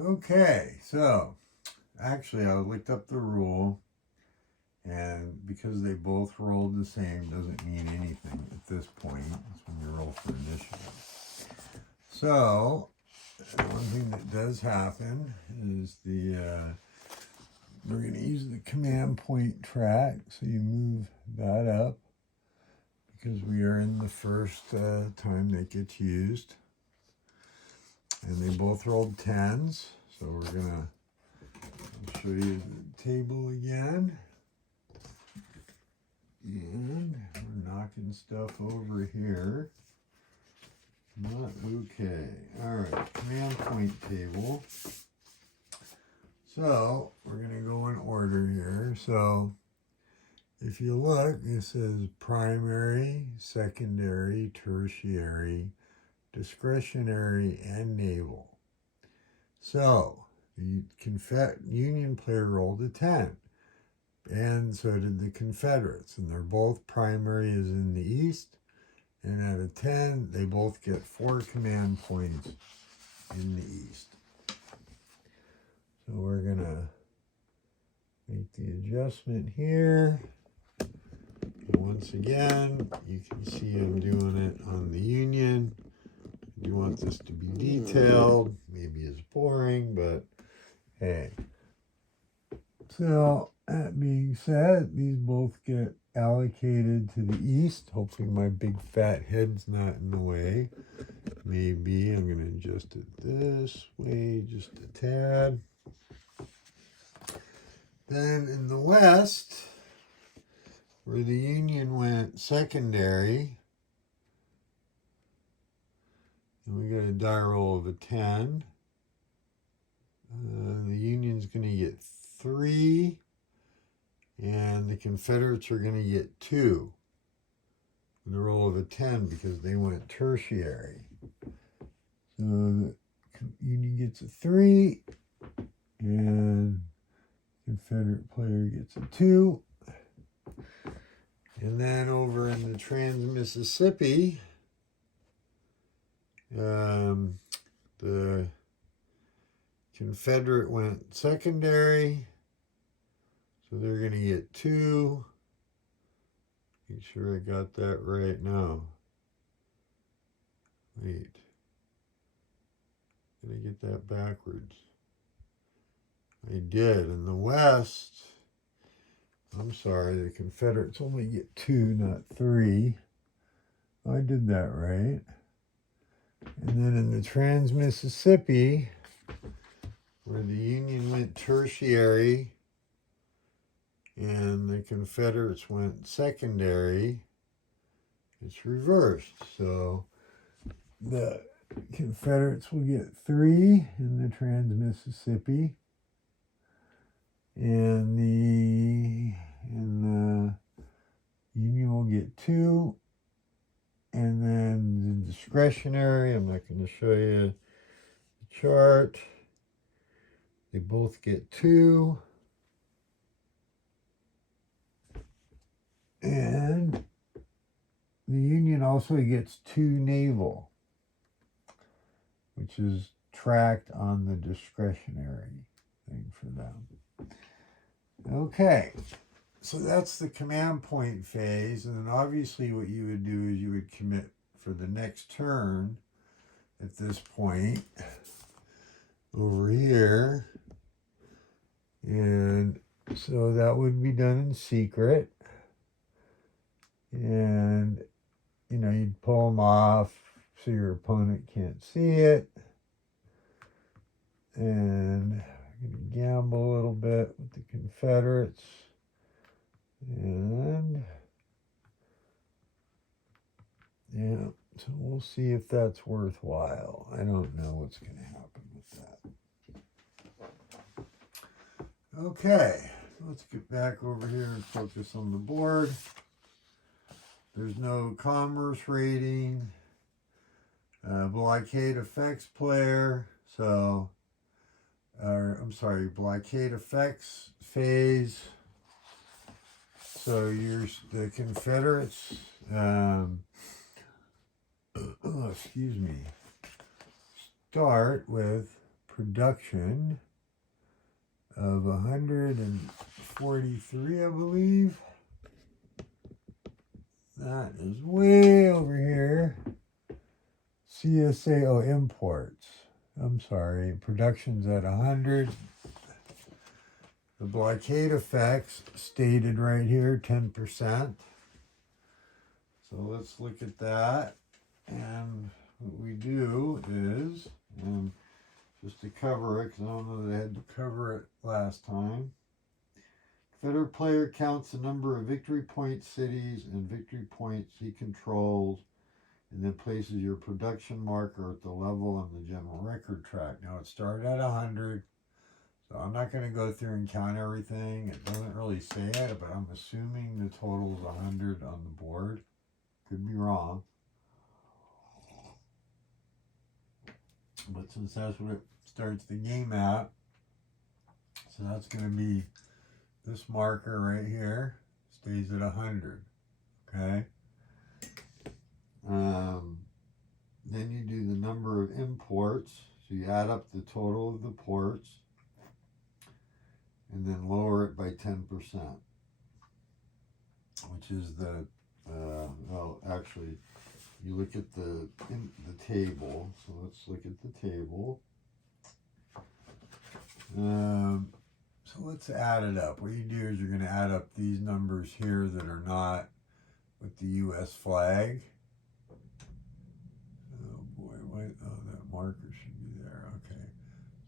Okay, so actually I looked up the rule, and because they both rolled the same doesn't mean anything at this point. That's when you roll for initiative. So one thing that does happen is we're going to use the command point track. So you move that up because we are in the first time that gets used. And they both rolled 10s. So we're going to show you the table again. And we're knocking stuff over here. Not okay. All right, command point table. So we're going to go in order here. So if you look, it says primary, secondary, tertiary, discretionary, and naval. So the Union player rolled a 10. And so did the Confederates. And they're both primary is in the east. And out of 10, they both get 4 command points in the east. So we're going to make the adjustment here. And once again, you can see I'm doing it on the Union. You want this to be detailed. Maybe it's boring, but hey. So that being said, these both get allocated to the east. Hopefully my big fat head's not in the way. Maybe I'm going to adjust it this way just a tad. Then in the west, where the Union went secondary, and we got a die roll of a 10. The Union's going to get 3, and the Confederates are going to get 2. And the roll of a 10 because they went tertiary. So the Union gets a 3, and Confederate player gets a 2. And then over in the Trans-Mississippi, the Confederate went secondary, so they're going to get 2. Make sure I got that right now. Wait. Did I get that backwards? I did. In the West, I'm sorry, the Confederates only get 2, not 3. I did that right. And then in the Trans-Mississippi, where the Union went tertiary and the Confederates went secondary, it's reversed. So the Confederates will get 3 in the Trans-Mississippi, and the Union will get 2, and then the discretionary, I'm not going to show you the chart, they both get 2, and the Union also gets 2 naval, which is tracked on the discretionary thing for them. Okay, so that's the command point phase, and then obviously what you would do is you would commit for the next turn at this point over here, and so that would be done in secret, and you'd pull them off so your opponent can't see it, and I'm going to gamble a little bit with the Confederates. And yeah, so we'll see if that's worthwhile. I don't know what's going to happen with that. Okay, let's get back over here and focus on the board. There's no commerce rating, blockade effects player, so blockade effects phase. So the Confederates, start with production of 143, I believe. That is way over here. CSA, oh, imports. I'm sorry, production's at 100. The blockade effects stated right here, 10%. So let's look at that. And what we do is, just to cover it, because I don't know that I had to cover it last time. Confederate player counts the number of victory point cities and victory points he controls, and then places your production marker at the level on the general record track. Now it started at 100, so I'm not going to go through and count everything. It doesn't really say it, but I'm assuming the total is 100 on the board. Could be wrong. But since that's what it starts the game at, so that's going to be this marker right here, stays at 100, okay? Then you do the number of imports, so you add up the total of the ports, and then lower it by 10%, which is the, well, actually, you look at the table, so let's look at the table. So let's add it up. What you do is you're going to add up these numbers here that are not with the U.S. flag. Oh boy, wait, oh, that marker should be there. Okay.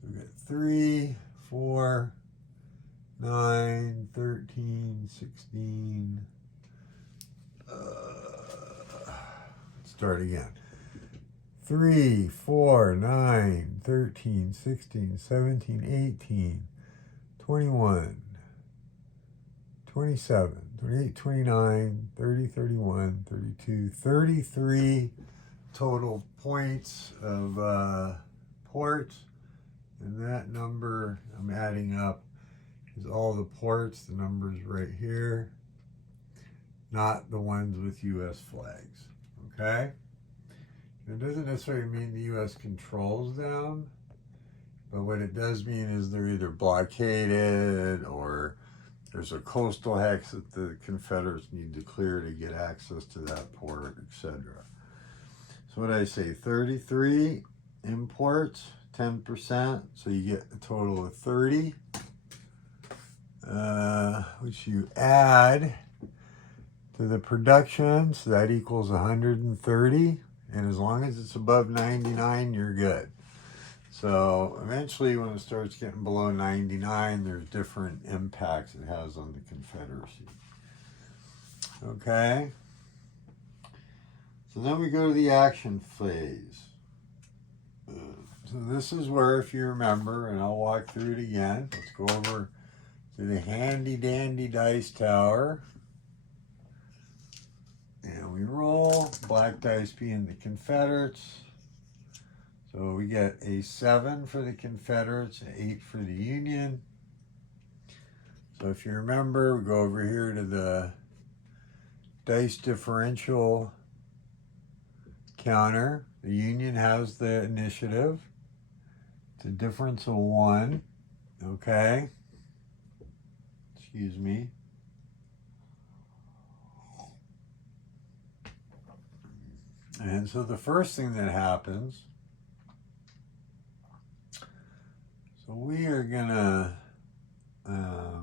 So we got 3, 4, 9, 13, 16. Let's start again. 3, 4, 9, 13, 16, 17, 18, 21, 27, 28, 29, 30, 31, 32, 33 total points of ports. And that number I'm adding up is all the ports, the numbers right here, not the ones with U.S. flags, okay? It doesn't necessarily mean the U.S. controls them, but what it does mean is they're either blockaded or there's a coastal hex that the Confederates need to clear to get access to that port, etc. So what did I say? 33 imports, 10%, so you get a total of 30, which you add to the production, so that equals 130. And as long as it's above 99, you're good. So eventually when it starts getting below 99, there's different impacts it has on the Confederacy. Okay? So then we go to the action phase. So this is where, if you remember, and I'll walk through it again. Let's go over to the handy dandy dice tower. And we roll, black dice being the Confederates. So we get a 7 for the Confederates, an 8 for the Union. So if you remember, we go over here to the dice differential counter. The Union has the initiative. It's a difference of 1, okay? Excuse me. And so the first thing that happens, so we are gonna, I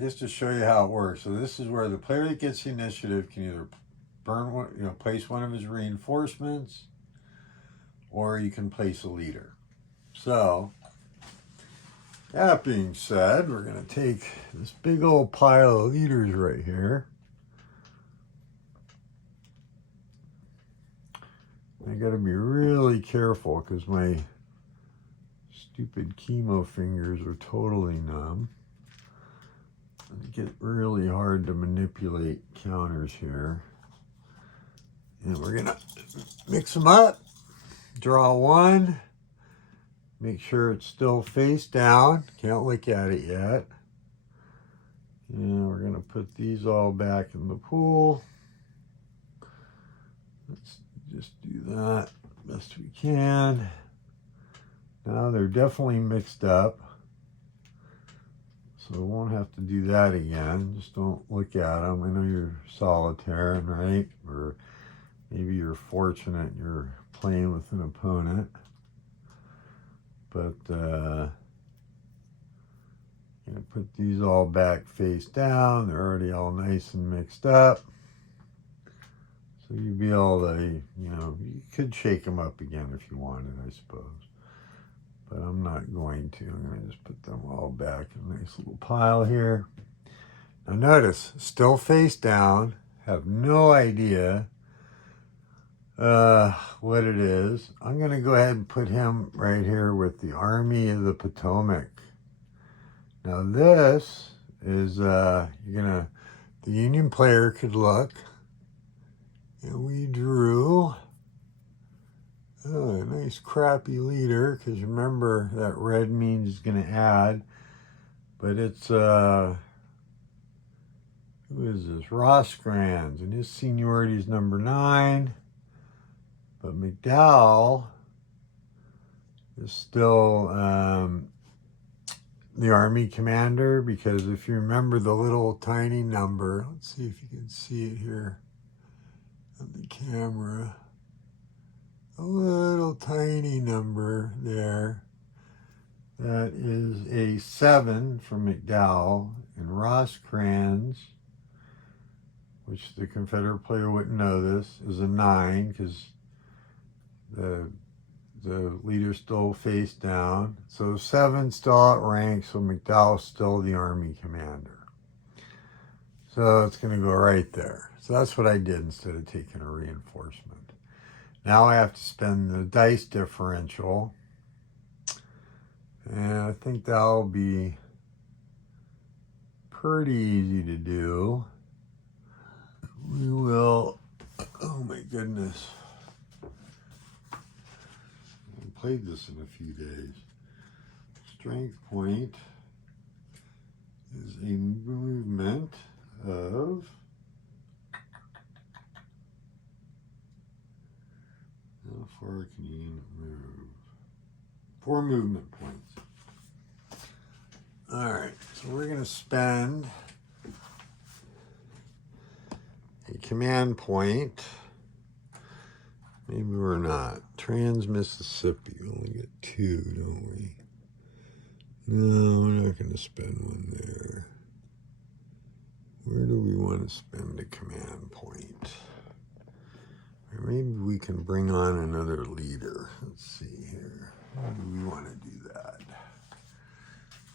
guess to show you how it works. So this is where the player that gets the initiative can either burn one, place one of his reinforcements, or you can place a leader. So that being said, we're gonna take this big old pile of leaders right here. I gotta be really careful because my stupid chemo fingers are totally numb. It gets really hard to manipulate counters here. And we're gonna mix them up, draw one, make sure it's still face down, can't look at it yet. And we're gonna put these all back in the pool. Let's just do that best we can. Now they're definitely mixed up. So we won't have to do that again. Just don't look at them. I know you're solitaire, right? Or maybe you're fortunate you're playing with an opponent. But I'm going to put these all back face down. They're already all nice and mixed up. So you'd be able to, you could shake them up again if you wanted, I suppose. But I'm not going to. I'm going to just put them all back in a nice little pile here. Now notice, still face down. Have no idea what it is. I'm going to go ahead and put him right here with the Army of the Potomac. Now this is, the Union player could look. And we drew a nice crappy leader, because remember that red means it's going to add. But it's, who is this? Rosecrans, and his seniority is number 9. But McDowell is still the Army commander, because if you remember the little tiny number, let's see if you can see it here on the camera. A little tiny number there. That is a 7 for McDowell, and Rosecrans, which the Confederate player wouldn't know this, is a 9, because the leader's still face down. So 7 still outranks, so McDowell's still the Army commander. So it's going to go right there. So that's what I did instead of taking a reinforcement. Now I have to spend the dice differential. And I think that'll be pretty easy to do. We will, oh my goodness. I haven't played this in a few days. Strength point is a movement of, how far can you move? 4 movement points. All right, so we're going to spend a command point. Maybe we're not. Trans-Mississippi, we only get 2, don't we? No, we're not going to spend one there. Where do we want to spend a command point? Or maybe we can bring on another leader. Let's see here. How do we want to do that?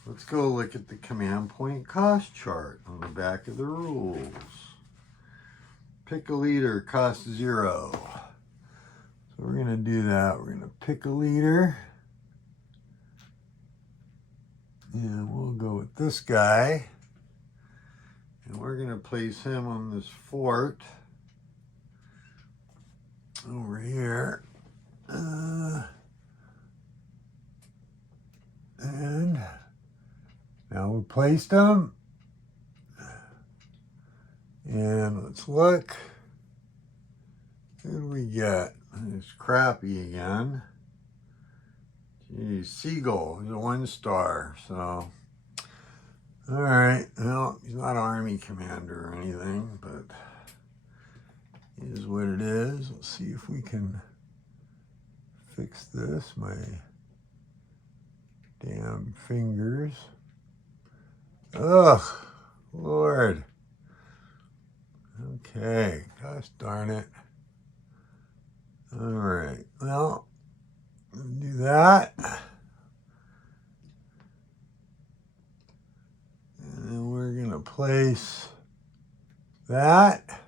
Let's go look at the command point cost chart on the back of the rules. Pick a leader, cost 0. So we're going to do that. We're going to pick a leader. And we'll go with this guy. And we're going to place him on this fort over here. And now we placed him. And let's look. Who do we get? It's crappy again. Geez, Siegel, he's a 1-star, so. All right, well, he's not Army commander or anything, but it is what it is. Let's see if we can fix this. My damn fingers. Ugh, Lord. Okay, gosh darn it. All right, well, let's do that. And then we're going to place that.